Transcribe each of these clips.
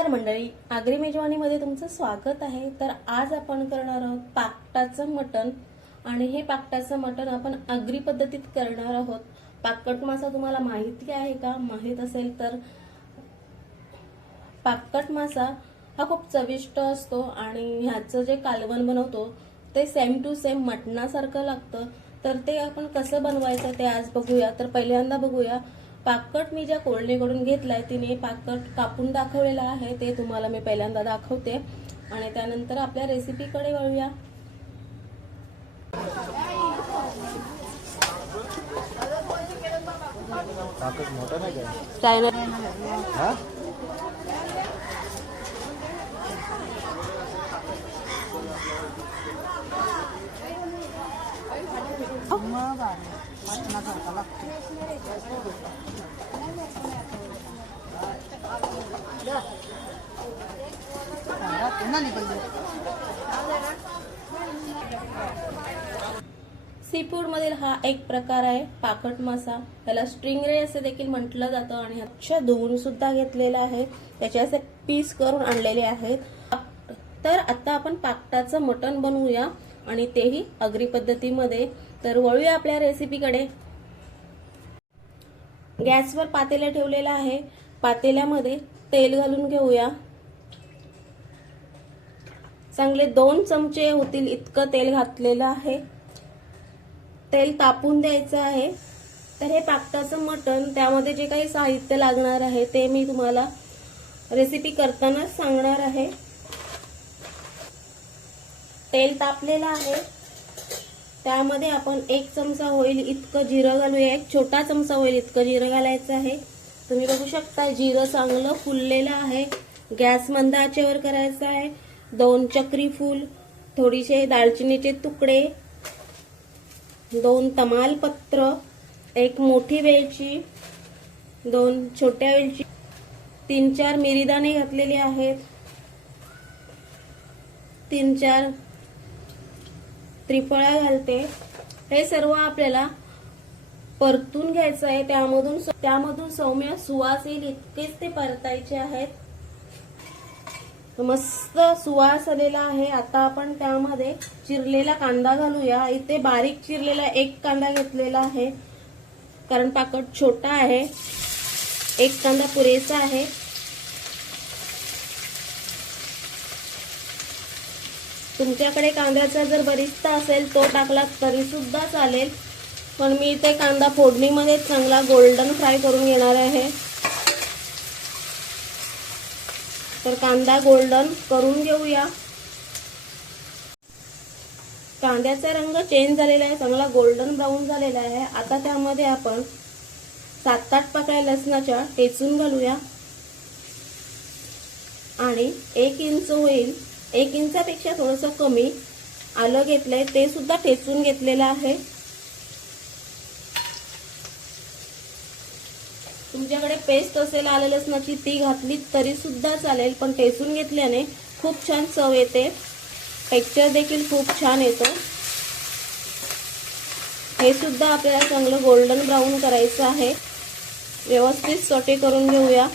नमस्कार मंडळी. आगरी मेजवानीमध्ये तुमचं स्वागत आहे. तर आज आपण करणार आहोत पाकटाचं मटण. आणि हे पाकटाचं मटण आपण आगरी पद्धतीत करणार आहोत. पाकट मासा तुम्हाला माहिती आहे का? माहीत असेल तर पाकट मासा हा खूप चविष्ट असतो आणि ह्याचं जे कालवण बनवतो ते सेम टू सेम मटणासारखं लागतं. तर ते आपण कसं बनवायचं ते आज बघूया. तर पहिल्यांदा बघूया. पाकट मी ज्या कोळणीकडून घेतलाय तिने पाकट कापून दाखवलेला आहे. ते तुम्हाला मी पहिल्यांदा दाखवते. आणि त्यानंतर आपल्या रेसिपीकडे वळूया. चायना हा सी फूड मधील हा एक प्रकार आहे पाकट मासा. त्याला स्ट्रिंग रे असे देखील म्हटलं जातं आणि अच्छा धुवून सुद्धा घेतलेला आहे. त्याचे असे पीस करून आणलेले आहेत. तर आता आपण पाकटाचं मटण बनवूया. आणि तेही अग्री पद्धतीमध्ये. तर वळूया आपल्या रेसिपीकडे गॅसवर पातेला ठेवलेला आहे. पातेल्यामध्ये तेल घालून घेऊया. चांगले दोन चमचे होतील इतकं तेल घातलेलं आहे. तेल तापून द्यायचं आहे. तर हे पाकटाचं मटण त्यामध्ये जे काही साहित्य लागणार आहे ते मी तुम्हाला रेसिपी करतानाच सांगणार आहे. तेल तापलेलं आहे. त्यामध्ये आपण एक चमचा होईल इतकं जिरं घालूया. एक छोटा चमचा होईल इतकं जिरं घालायचं आहे. तुम्ही बघू शकता जिरं चांगलं फुललेलं आहे. गॅस मंद आचेवर करायचं आहे. दोन चक्री फूल थोडीसे दालचिनीचे तुकडे दोन तमालपत्र एक मोठी वेलची दोन छोट्या वेलची तीन चार मिरीदाणे घातलेले आहेत. तीन चार त्रिफळा घालते. हे सर्व आपल्याला परतून घ्यायचं आहे. त्यामधून त्यामधून सौम्य सुवास येईल. इतकेच ते परतायचे आहेत. मस्त सुवास आलेला आहे. आता आपण त्यामध्ये चिरलेला कांदा घालूया. इथे बारीक चिरलेला एक कांदा घेतलेला आहे. कारण पाकट छोटा आहे. एक कांदा पुरेसा आहे. तुमच्याकडे कांद्याचा जर बरिस्ता असेल तो टाकला तरीसुद्धा चालेल. पण मी इथे कांदा फोडणीमध्ये चांगला गोल्डन फ्राय करून घेणार आहे. तर कांदा गोल्डन करून घेऊया. कांद्याचा रंग चेंज झालेला आहे चांगला गोल्डन ब्राऊन झालेला आहे. आता त्यामध्ये आपण सात आठ पाकळ्या लसणाच्या टेचून घालूया. आणि एक इंच होईल. एक इंचापेक्षा थोडंसं कमी आलं घेतलंय ते सुद्धा ठेचून घेतलेलं आहे. तुमच्याकडे पेस्ट असेल आलेलं लसणाची ती घातली तरी सुद्धा चालेल पण ठेचून घेतल्याने खूप छान चव येते. टेक्स्चर देखील खूप छान येतं. हे सुद्धा आपल्याला चांगलं गोल्डन ब्राऊन करायचं आहे. व्यवस्थित सोटे करून घेऊया.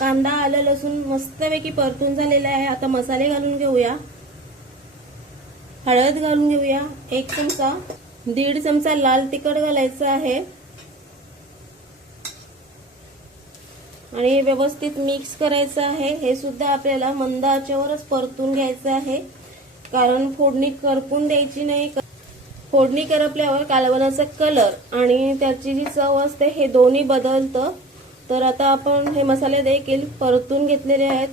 कांदा आलं लसूण मस्तपैकी परतून झालेला आहे. आता मसाले घालून घेऊया. हळद घालून घेऊया. एक चमचा. दीड चमचा लाल तिखट घालायचं आहे. आणि व्यवस्थित मिक्स करायचं आहे. हे सुद्धा आपल्याला मंद आचेवरच परतून घ्यायचं आहे. कारण फोडणी करपून द्यायची नाही. फोडणी करपल्यावर कालवनाचा कलर आणि त्याची जी चव असते हे दोन्ही बदलतं. तर आता आपण हे मसाले देखील परतून घेतलेले आहेत.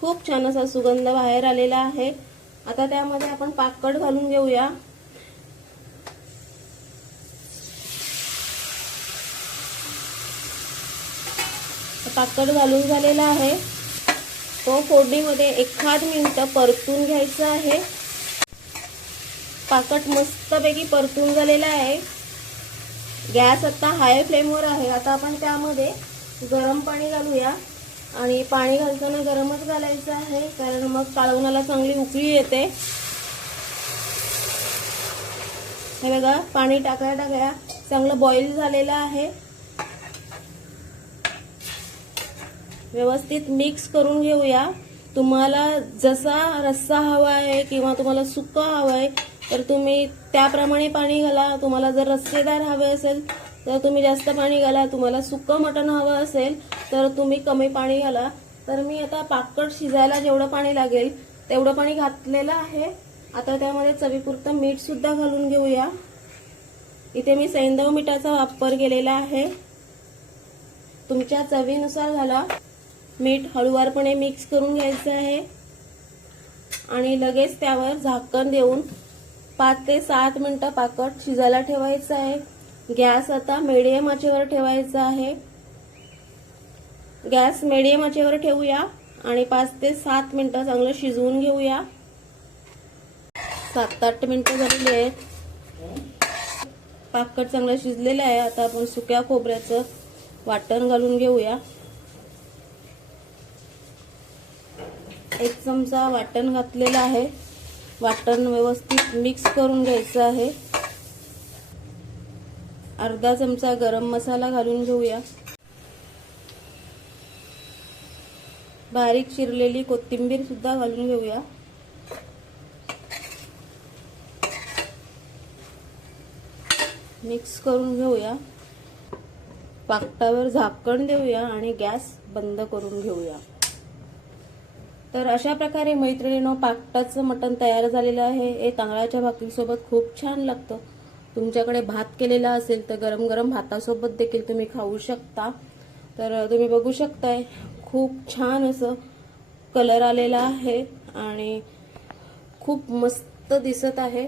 खूप छान असा सुगंध बाहेर आलेला आहे. आता त्यामध्ये आपण पाकड घालून घेऊया. पाकड घालून झालेला आहे. तो फोडणीमध्ये एखाद मिनिट परतून घ्यायचं आहे. पाकट मस्तपैकी परतून झालेला आहे. गॅस आता हाय फ्लेमवर आहे. आता आपण त्यामध्ये गरम पाणी घालूया. आणि पाणी घालताना गरमच घालायचं आहे कारण मग काळवणाला चांगली उकळी येते. हे बघा पाणी टाकाया टाकाया चांगलं बॉईल झालेलं आहे. व्यवस्थित मिक्स करून घेऊया. तुम्हाला जसा रस्सा हवा आहे किंवा तुम्हाला सुका हवा आहे तर तुम्ही त्याप्रमाणे पाणी घाला. तुम्हाला जर रस्सेदार हवे असेल तर तुम्ही जास्त पाणी घाला तुम्हाला सुकं मटण हवं असेल तर तुम्ही कमी पाणी घाला. तर मी आता पाकड शिजायला जेवढं पाणी लागेल तेवढं पाणी घातलेलं आहे. आता त्यामध्ये चवीपुरतं मीठसुद्धा घालून घेऊया. इथे मी सैंदव मिठाचा वापर केलेला आहे. तुमच्या चवीनुसार घाला. मीठ हळुवारपणे मिक्स करून घ्यायचं आहे. आणि लगेच त्यावर झाकण देऊन पाच ते सात मिनटं पाकट शिजायला ठेवायचं आहे. गॅस आता मिडियम आचेवर ठेवायचा आहे. गॅस मिडियम आचेवर ठेवूया आणि पाच ते सात मिनिटं चांगलं शिजवून घेऊया. सात आठ मिनिटं झालेली आहेत. पाकट चांगलं शिजलेलं आहे. आता आपण सुक्या खोबऱ्याचं वाटण घालून घेऊया. एक चमचा वाटण घातलेलं आहे. वाटण व्यवस्थित मिक्स करून घ्यायचं आहे. अर्धा चमचा गरम मसाला घालून घेऊया. बारीक चिरलेली कोथिंबीर सुद्धा घालून घेऊया. मिक्स करून घेऊया. पाकटावर झाकण देऊया आणि गॅस बंद करून घेऊया. तर अशा प्रकारे मैत्रिणीनं पाकटाचं मटण तयार झालेलं आहे. हे तांदळाच्या भाकरीसोबत खूप छान लागतं. तुमच्याकडे भात केलेला असेल तर गरम गरम भातासोबत देखील तुम्ही खाऊ शकता. तर तुम्ही बघू शकताय खूप छान असं कलर आलेला आहे आणि खूप मस्त दिसत आहे.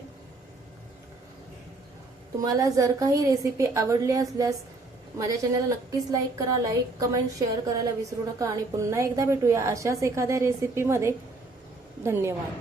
तुम्हाला जर काही रेसिपी आवडली असल्यास माझ्या चॅनलला नक्कीच लाईक करा लाईक कमेंट शेअर करायला विसरू नका आणि पुन्हा एकदा भेटूया अशाच एखाद्या रेसिपीमध्ये धन्यवाद.